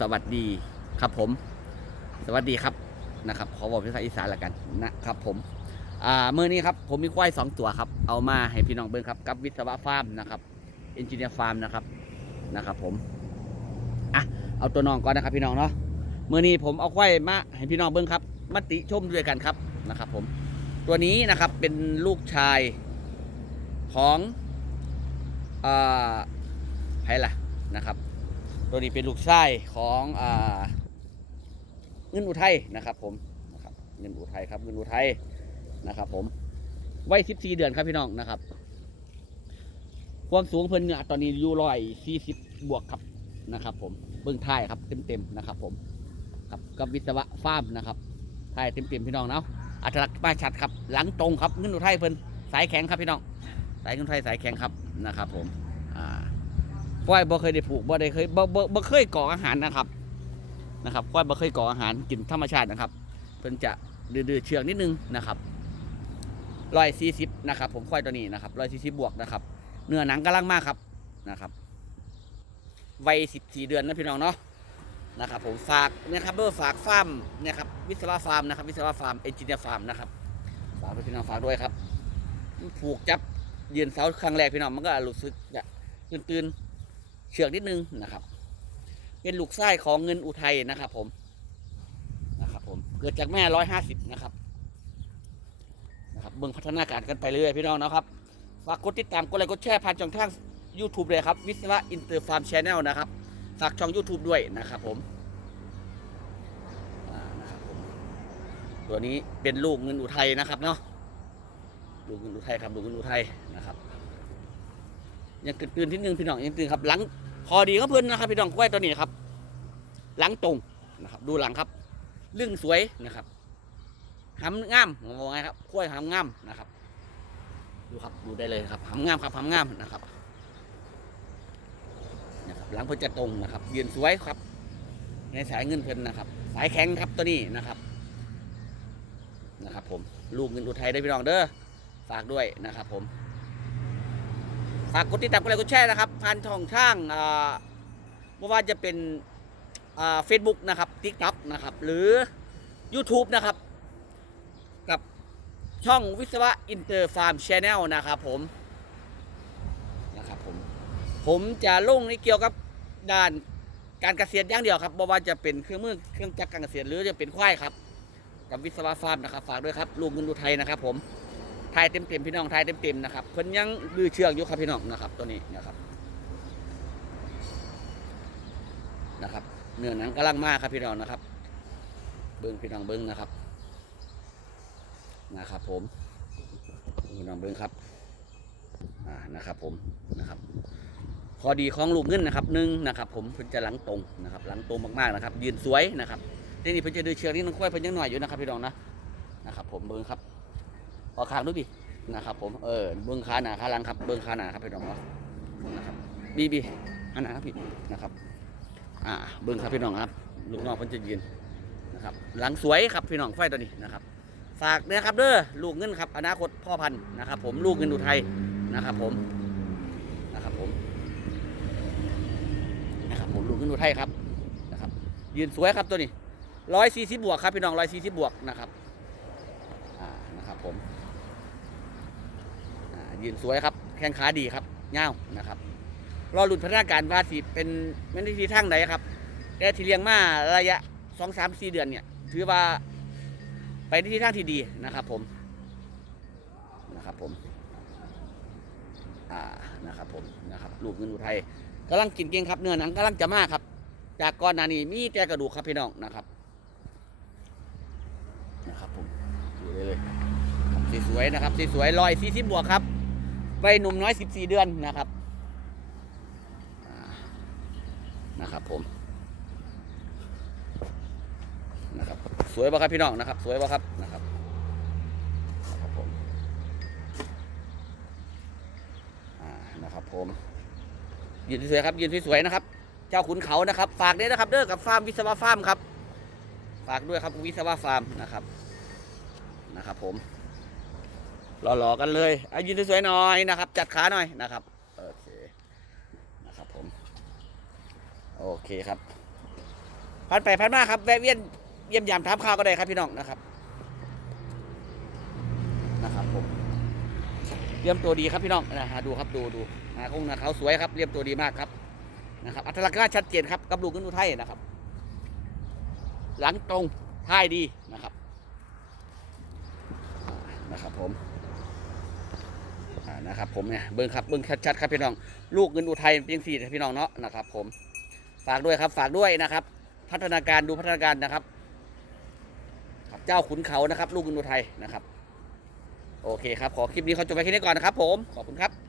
สวัสดีครับผม สวัสดีครับนะครับขอบอกภาษาอีสานละกันนะครับผมอ่าเมื่อนี้ครับผมมีควายสองตัวครับ เอามาให้พี่น้องเบิ้งครับกับวิศวะฟาร์มนะครับเอนจิเนียร์ฟาร์มนะครับนะครับผมอะเอาตัวน้องก่อนนะครับพี่น้องเนาะเมื่อนี้ผมเอาควายมาให้พี่น้องเบิ้งครับมติชมด้วยกันครับนะครับผมตัวนี้นะครับเป็นลูกชายของอ่าใครล่ะนะครับ ตัวนี้เป็นลูกชายของอ่าเงินอุทัยนะครับ ผมนะครับเงินอุทัยครับเงินอุทัยนะครับ ผมวัย14 เดือนครับพี่น้องนะครับ ความสูงเพิ่นเนี่ยตอนนี้อยู่ร้อยสี่สิบบวกครับนะครับ ผมเบื้องท้ายครับเต็มๆนะครับ ผมครับกับวิศวะฟาร์มนะครับท้ายเต็มๆพี่น้องเนาะอัตลักษณ์มาชัดครับ หลังตรงครับเงินอุทัยเพิ่นสายแข็งครับพี่น้อง สายเงินอุทัยสายแข็งครับนะครับ ผมอ่า ควายบ่เคยได้ผูกบ่ได้เคยบ่บ่บ่เคยก่ออาหารนะครับนะครับควายบ่เคยก่ออาหารกินธรรมชาตินะครับ เพิ่นจะดื้อเชืองนิดนึงนะครับร้อยสี่สิบนะครับผมควายตัวนี้นะครับร้อยสี่สิบบวกนะครับ เนื้อหนังกำลังมากครับนะครับวัยสิบสี่เดือนนะพี่น้องเนาะนะครับผมฝากนะครับเบอร์ฝากฟาร์มนี่ยครับวิศวะฟาร์มนะครับวิศวะฟาร์มเอนจิเนียร์ฟาร์มนะครับฝากพี่น้องฝากด้วยครับ ผูกจับยืนเสาครั้งแรกพี่น้องมันก็รู้สึกจะตื่น เชือกนิดนึงนะครับ เป็นลูกไส้ของเงินอุทัยนะครับ ผมนะครับ ผมเกิดจากแม่ร้อยห้าสิบนะครับนะครับเบิ่งพัฒนาการกันไปเรื่อยๆพี่น้องนะครับฝากกดติดตามกดไลค์กดแชร์ผ่านช่องทาง YouTube เลยครับ วิศวะอินเตอร์ฟาร์มชแนลนะครับฝากช่อง YouTube ด้วยนะครับผมตัวนี้เป็นลูกเงินอุทัยนะครับเนาะลูกเงินอุทัยครับลูกเงินอุทัยนะครับ ยังตื่นที่หนึ่งพี่น้องยังตื่นครับ หลังพอดีก็เพื่อนนะครับ พี่น้องกล้วยตัวนี้ครับ หลังตรงนะครับ ดูหลังครับลึ่องสวยนะครับหำงามมองไงครับกล้วยหำงามนะครับ ดูครับดูได้เลยครับหำงามครับหำงามนะครับนะครับหลังเพิ่นจะตรงนะครับยืนสวยครับ ในสายเงินเพิ่นนะครับ สายแข็งครับตัวนี้นะครับ นะครับ ผมลูกเงินอุทัยได้พี่น้องเด้อฝากด้วยนะครับ ผม ฝากกดติดตามกดไลค์กดแชร์นะครับผ่านช่องช่างอ่าไม่ว่าจะเป็นเฟซบุ๊กนะครับทิกต็อกนะครับ หรือ YouTube นะครับ กับช่องวิศวะอินเตอร์ฟาร์มชแนลนะครับผมนะครับผม ผมจะลงในเกี่ยวกับด้านการเกษตรอย่างเดียวครับไม่ว่าจะเป็นเครื่องมือเครื่องจักรการเกษตรหรือจะเป็นควายครับ กับวิศวะฟาร์มนะครับ ฝากด้วยครับลูกเงินอุทัยนะครับผมายเต็มๆพี่น้องทายเต็มๆนะครับเพิ่นยังดื้อเชือกอยู่ครับพี่น้องนะครับ ตัวนี้นะครับนะครับเนื้อหนังกำลังมากครับพี่น้องนะครับ เบิ้งพี่น้องเบิ้งนะครับนะครับ ผมพี่น้องเบิ้งครับอ่านะครับ ผมนะครับข้อดีของลูกเงินนะครับหนึ่งนะครับผมเพิ่นจะหลังตรงนะครับ หลังตรงมากๆนะครับ ยืนสวยนะครับทีนี้เพิ่นจะดื้อเชือกนี่น้องควายเพิ่นยังหน่อยอยู่นะครับพี่น้องนะนะครับ ผมเบิ้งครับ พอคางดูดินะครับผมเออเบื้องขาหนาขาลังครับเบื้องขาหนาครับพี่น้องนะครับบีบีขาหนาครับพี่นะครับอ่าเบื้องครับพี่น้องครับลูกน้องเพิ่นจะยืนนะครับหลังสวยครับพี่น้องไฟตัวนี้นะครับฝากเนี่ยครับเด้อลูกเงินครับอนาคตพ่อพันธุ์นะครับ ผมลูกเงินอุทัยนะครับ ผมนะครับผมนะครับผมลูกเงินอุทัยครับนะครับ ยืนสวยครับตัวนี้ร้อยสี่สิบบวกครับพี่น้องร้อยสี่สิบบวกนะครับอ่านะครับผม ยืนสวยครับ แข้งขาดีครับเงาวนะครับรอรุ่นพัฒนาการว่าสิเป็นไม่ได้ที่ทางไหนครับ แต่ที่เลี้ยงมาระยะสองสามสี่เดือนเนี่ย ถือว่าไปในที่ทางที่ดีนะครับ ผมนะครับผมอ่านะครับผมนะครับลูกเงินอุทัยกำลังกินเก่งครับเนื้อหนังกำลังจะมากครับ จากก่อนนานี้มีแต่กระดูกครับพี่น้องนะครับนะครับผมดูได้เลยสวยๆนะครับสวยๆร้อยสี่สิบบวกครับ วัยหนุ่มน้อยสิบสี่เดือนนะครับนะครับผมนะครับสวยป่ะครับพี่น้องนะครับ สวยป่ะครับนะครับนะครับผมนะครับผมยืนสวยครับยืนสวยนะครับ เจ้าขุนเขานะครับ ฝากด้วยนะครับเด้อกับฟาร์มวิศวะฟาร์มครับ ฝากด้วยครับวิศวะฟาร์มนะครับนะครับผม หล่อๆกันเลยอายืนสวยๆหน่อยนะครับ จัดขาหน่อยนะครับโอเคนะครับผมโอเคครับผ่านไปผ่านมาครับแวะเวียนเยี่ยมยามถามข่าวก็ได้ครับพี่น้องนะครับนะครับผมเรียมตัวดีครับพี่น้องนะฮะดูครับดูดูหาคงนะเขาสวยครับเรียมตัวดีมากครับนะครับ อัตลักษณ์ชัดเจนครับกับลูกเงินอุทัยนะครับ หลังตรงท้ายดีนะครับนะครับผม นะครับผมเนี่ยเบิ้งครับเบิ้งชัดๆครับพี่น้อง ลูกเงินอุทัยเป็นสี่พี่น้องเนาะนะครับ ผมฝากด้วยครับฝากด้วยนะครับ พัฒนาการดูพัฒนาการนะครับเจ้าขุนเขานะครับ ลูกเงินอุทัยนะครับ โอเคครับ ขอคลิปนี้เขาจบไปแค่นี้ก่อนนะครับ ผมขอบคุณครับ